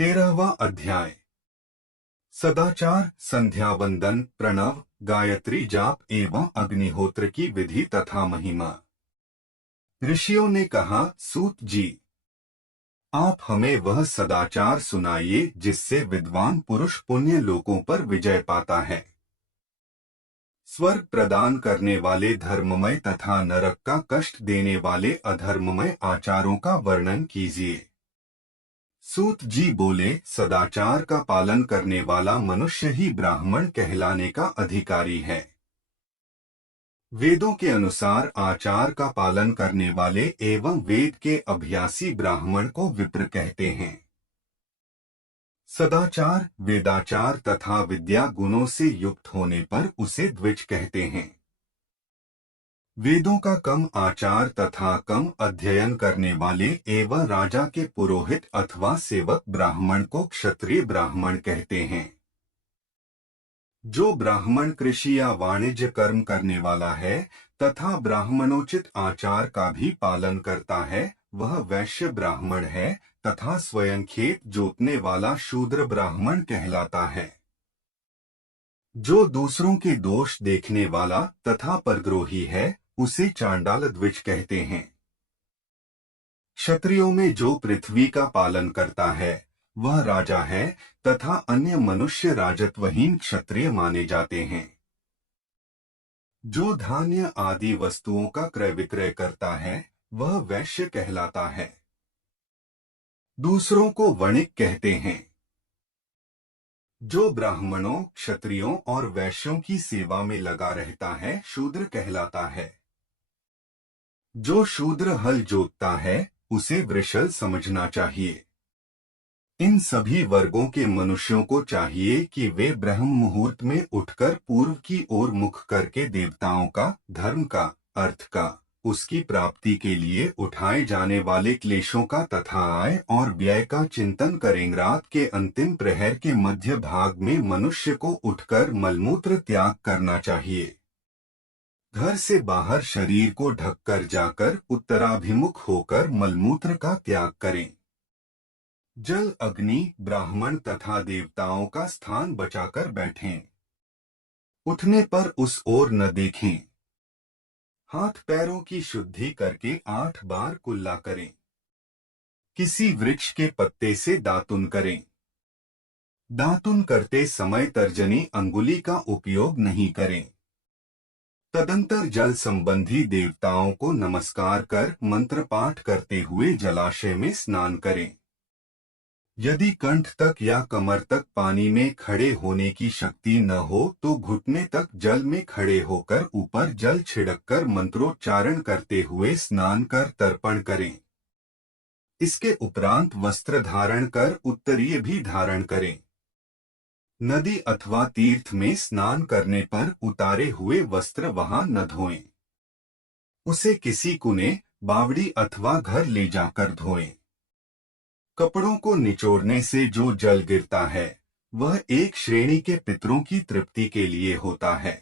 13वां अध्याय। सदाचार, संध्या वंदन, प्रणव, गायत्री जाप एवं अग्निहोत्र की विधि तथा महिमा। ऋषियों ने कहा, सूत जी, आप हमें वह सदाचार सुनाइए जिससे विद्वान पुरुष पुण्य लोकों पर विजय पाता है। स्वर्ग प्रदान करने वाले धर्ममय तथा नरक का कष्ट देने वाले अधर्ममय आचारों का वर्णन कीजिए। सूत जी बोले, सदाचार का पालन करने वाला मनुष्य ही ब्राह्मण कहलाने का अधिकारी है। वेदों के अनुसार आचार का पालन करने वाले एवं वेद के अभ्यासी ब्राह्मण को विप्र कहते हैं। सदाचार, वेदाचार तथा विद्या गुणों से युक्त होने पर उसे द्विज कहते हैं। वेदों का कम आचार तथा कम अध्ययन करने वाले एवं राजा के पुरोहित अथवा सेवक ब्राह्मण को क्षत्रिय ब्राह्मण कहते हैं। जो ब्राह्मण कृषि या वाणिज्य कर्म करने वाला है तथा ब्राह्मणोचित आचार का भी पालन करता है, वह वैश्य ब्राह्मण है तथा स्वयं खेत जोतने वाला शूद्र ब्राह्मण कहलाता है। जो दूसरों के दोष देखने वाला तथा परद्रोही है, उसे चांडाल द्विज कहते हैं। क्षत्रियों में जो पृथ्वी का पालन करता है वह राजा है तथा अन्य मनुष्य राजत्वहीन क्षत्रिय माने जाते हैं। जो धान्य आदि वस्तुओं का क्रय विक्रय करता है वह वैश्य कहलाता है। दूसरों को वणिक कहते हैं। जो ब्राह्मणों, क्षत्रियों और वैश्यों की सेवा में लगा रहता है शूद्र कहलाता है। जो शूद्र हल जोतता है उसे वृषल समझना चाहिए। इन सभी वर्गों के मनुष्यों को चाहिए कि वे ब्रह्म मुहूर्त में उठकर पूर्व की ओर मुख करके देवताओं का, धर्म का, अर्थ का, उसकी प्राप्ति के लिए उठाए जाने वाले क्लेशों का तथा आय और व्यय का चिंतन करें। रात के अंतिम प्रहर के मध्य भाग में मनुष्य को उठकर मलमूत्र त्याग करना चाहिए। घर से बाहर शरीर को ढककर जाकर उत्तराभिमुख होकर मलमूत्र का त्याग करें। जल, अग्नि, ब्राह्मण तथा देवताओं का स्थान बचाकर बैठें। उठने पर उस ओर न देखें। हाथ पैरों की शुद्धि करके 8 बार कुल्ला करें। किसी वृक्ष के पत्ते से दातुन करें। दातुन करते समय तर्जनी अंगुली का उपयोग नहीं करें। तदंतर जल संबंधी देवताओं को नमस्कार कर मंत्र पाठ करते हुए जलाशय में स्नान करें। यदि कंठ तक या कमर तक पानी में खड़े होने की शक्ति न हो तो घुटने तक जल में खड़े होकर ऊपर जल छिड़ककर मंत्रोच्चारण करते हुए स्नान कर तर्पण करें। इसके उपरांत वस्त्र धारण कर उत्तरीय भी धारण करें। नदी अथवा तीर्थ में स्नान करने पर उतारे हुए वस्त्र वहां न धोएं। उसे किसी कुने, बावड़ी अथवा घर ले जाकर धोएं। कपड़ों को निचोड़ने से जो जल गिरता है वह एक श्रेणी के पितरों की तृप्ति के लिए होता है।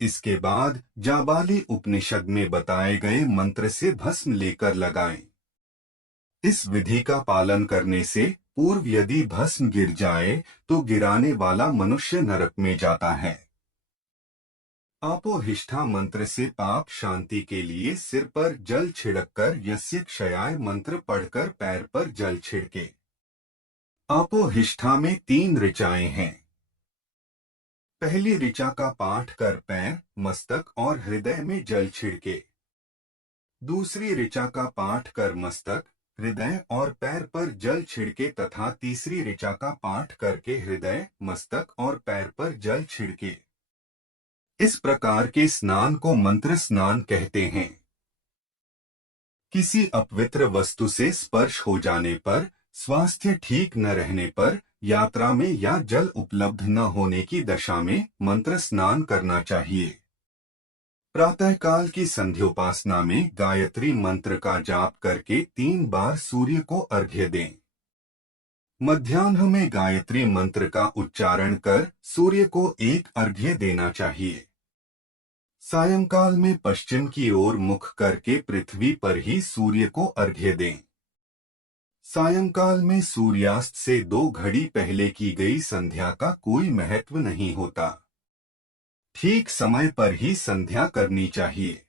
इसके बाद जाबाली उपनिषद में बताए गए मंत्र से भस्म लेकर लगाएं। इस विधि का पालन करने से पूर्व यदि भस्म गिर जाए तो गिराने वाला मनुष्य नरक में जाता है। आपोहिष्ठा मंत्र से पाप शांति के लिए सिर पर जल छिड़ककर यस्य क्षयाय मंत्र पढ़कर पैर पर जल छिड़के। आपोहिष्ठा में 3 ऋचाएं हैं। पहली ऋचा का पाठ कर पैर, मस्तक और हृदय में जल छिड़के। दूसरी ऋचा का पाठ कर मस्तक, हृदय और पैर पर जल छिड़के तथा तीसरी ऋचा का पाठ करके हृदय, मस्तक और पैर पर जल छिड़के। इस प्रकार के स्नान को मंत्र स्नान कहते हैं। किसी अपवित्र वस्तु से स्पर्श हो जाने पर, स्वास्थ्य ठीक न रहने पर, यात्रा में या जल उपलब्ध न होने की दशा में मंत्र स्नान करना चाहिए। प्रातःकाल की संध्योपासना में गायत्री मंत्र का जाप करके 3 बार सूर्य को अर्घ्य दें। मध्याह्न में गायत्री मंत्र का उच्चारण कर सूर्य को एक अर्घ्य देना चाहिए। सायंकाल में पश्चिम की ओर मुख करके पृथ्वी पर ही सूर्य को अर्घ्य दें। सायंकाल में सूर्यास्त से 2 घड़ी पहले की गई संध्या का कोई महत्व नहीं होता। ठीक समय पर ही संध्या करनी चाहिए।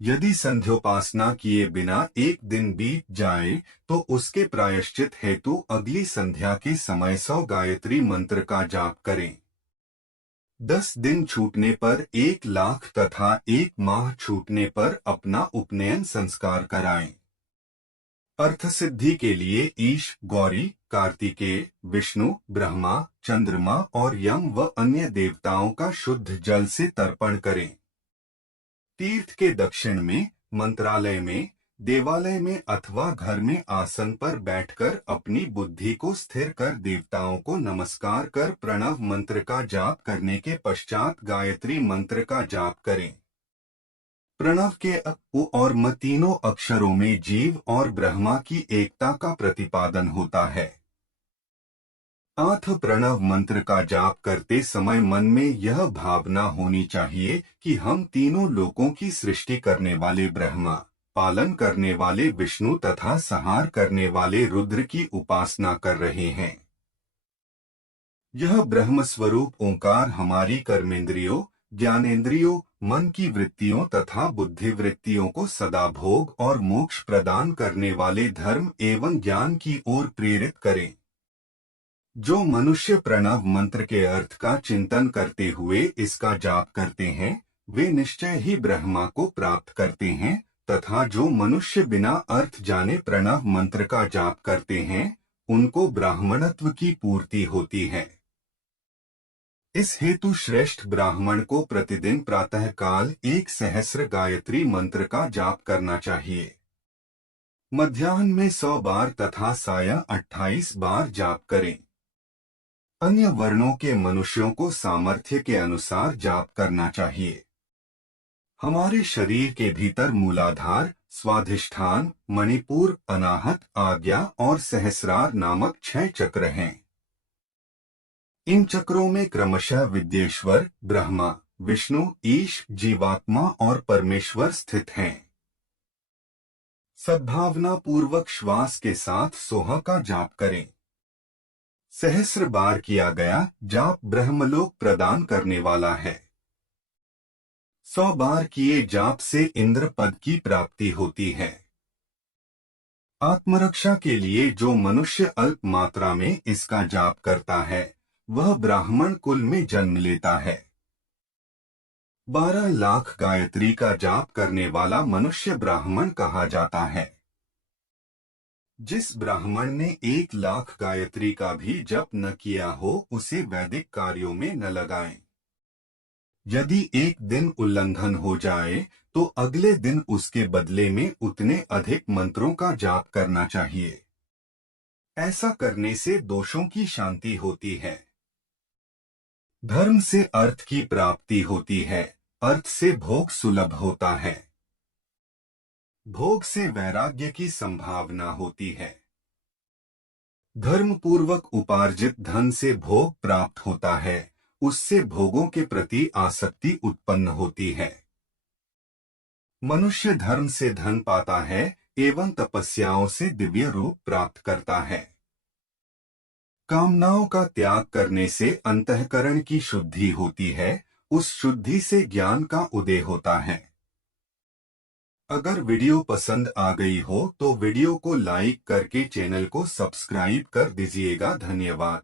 यदि संध्योपासना किए बिना एक दिन बीत जाए तो उसके प्रायश्चित हेतु अगली संध्या के समय 100 गायत्री मंत्र का जाप करें। 10 दिन छूटने पर 1 लाख तथा 1 माह छूटने पर अपना उपनयन संस्कार कराएं। अर्थ सिद्धि के लिए ईश, गौरी, कार्तिकेय, विष्णु, ब्रह्मा, चंद्रमा और यम व अन्य देवताओं का शुद्ध जल से तर्पण करें। तीर्थ के दक्षिण में, मंत्रालय में, देवालय में अथवा घर में आसन पर बैठकर अपनी बुद्धि को स्थिर कर देवताओं को नमस्कार कर प्रणव मंत्र का जाप करने के पश्चात गायत्री मंत्र का जाप करें। प्रणव के अ, उ और म तीनों अक्षरों में जीव और ब्रह्मा की एकता का प्रतिपादन होता है। आठ प्रणव मंत्र का जाप करते समय मन में यह भावना होनी चाहिए कि हम तीनों लोकों की सृष्टि करने वाले ब्रह्मा, पालन करने वाले विष्णु तथा संहार करने वाले रुद्र की उपासना कर रहे हैं। यह ब्रह्म स्वरूप ओंकार हमारी कर्मेंद्रियों, ज्ञानेंद्रियों, मन की वृत्तियों तथा बुद्धि वृत्तियों को सदा भोग और मोक्ष प्रदान करने वाले धर्म एवं ज्ञान की ओर प्रेरित करें। जो मनुष्य प्रणव मंत्र के अर्थ का चिंतन करते हुए इसका जाप करते हैं वे निश्चय ही ब्रह्मा को प्राप्त करते हैं, तथा जो मनुष्य बिना अर्थ जाने प्रणव मंत्र का जाप करते हैं उनको ब्राह्मणत्व की पूर्ति होती है। इस हेतु श्रेष्ठ ब्राह्मण को प्रतिदिन प्रातःकाल 1 सहस्र गायत्री मंत्र का जाप करना चाहिए। मध्याह्न में 100 बार तथा सायं 28 बार जाप करें। अन्य वर्णों के मनुष्यों को सामर्थ्य के अनुसार जाप करना चाहिए। हमारे शरीर के भीतर मूलाधार, स्वाधिष्ठान, मणिपुर, अनाहत, आज्ञा और सहस्रार नामक 6 चक्र हैं। इन चक्रों में क्रमशः विद्येश्वर, ब्रह्मा, विष्णु, ईश, जीवात्मा और परमेश्वर स्थित हैं। सद्भावना पूर्वक श्वास के साथ सोह का जाप करें। 1 सहस्र बार किया गया जाप ब्रह्मलोक प्रदान करने वाला है। 100 बार किए जाप से इंद्र पद की प्राप्ति होती है। आत्मरक्षा के लिए जो मनुष्य अल्प मात्रा में इसका जाप करता है वह ब्राह्मण कुल में जन्म लेता है। 12 लाख गायत्री का जाप करने वाला मनुष्य ब्राह्मण कहा जाता है। जिस ब्राह्मण ने 1 लाख गायत्री का भी जप न किया हो उसे वैदिक कार्यों में न लगाएं। यदि एक दिन उल्लंघन हो जाए तो अगले दिन उसके बदले में उतने अधिक मंत्रों का जाप करना चाहिए। ऐसा करने से दोषों की शांति होती है। धर्म से अर्थ की प्राप्ति होती है, अर्थ से भोग सुलभ होता है, भोग से वैराग्य की संभावना होती है। धर्म पूर्वक उपार्जित धन से भोग प्राप्त होता है, उससे भोगों के प्रति आसक्ति उत्पन्न होती है। मनुष्य धर्म से धन पाता है एवं तपस्याओं से दिव्य रूप प्राप्त करता है। कामनाओं का त्याग करने से अंतःकरण की शुद्धि होती है, उस शुद्धि से ज्ञान का उदय होता है। अगर वीडियो पसंद आ गई हो तो वीडियो को लाइक करके चैनल को सब्सक्राइब कर दीजिएगा। धन्यवाद।